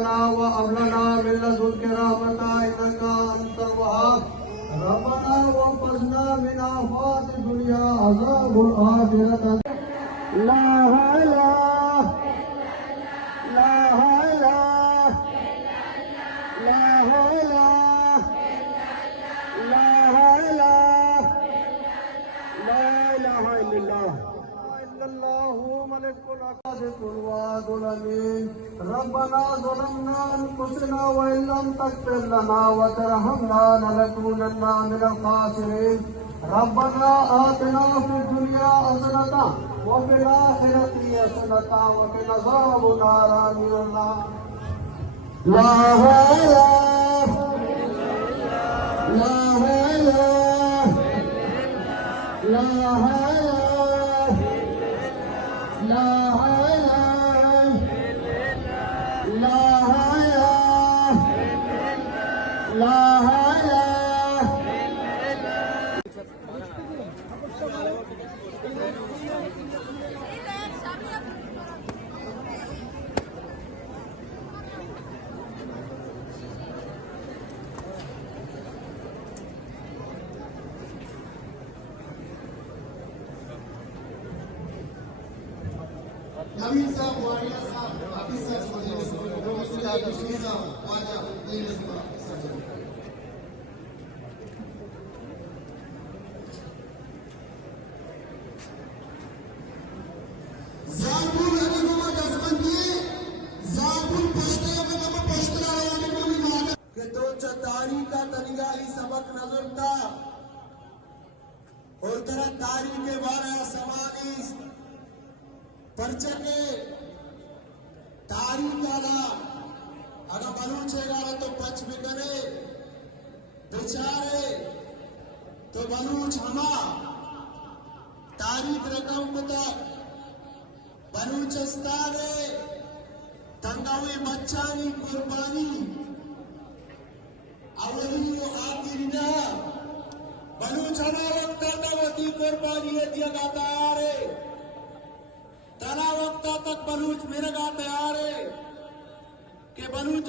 लना व हब लना मिन लदुनका रहमतन इन्नका अंतल वहाब रब्बना वफ़ज़ना मिन आफ़ाति दुनिया अज़ाबुल आखिरत ला इलाहा ला इलाहा ला इलाहा इल्लल्लाहु मलिकुल क़ादिरुल वादुल अमीन रब्बना ज़लमना अनफुसना व इन लम तग़फिर लना व तरहमना लनकूनन्ना मिनल ख़ासिरीन रब्बना आतिना फ़िद दुनिया हसनतन व फ़िल आखिरति हसनतन व क़िना अज़ाबन नार ला इलाहा ला इलाहा नवीन साहब वारिया साहब हाफिज साहब कश्मीर साहब ख्वाजा जाकुल अलीगुमा दसबंदी जाकुल पश्ते में कब पश्तरा वाले को भी माना कि तो तारीख का तनिगाही सबक नजर था और तरह तारीख के बारे समानी परचके तारीख आला अगर बलूचेगा तो पच में करे बेचारे तो बलूच हमा तारीख रकम कुता बलूचिस्तान तंगावी बच्चानी कुर्बानी अवली आखिरी ना बलूच हमा वक्त वती कुर्बानी दिया तैयार है तना वक्त तक बलूच मेरे का तैयार है कि बलूच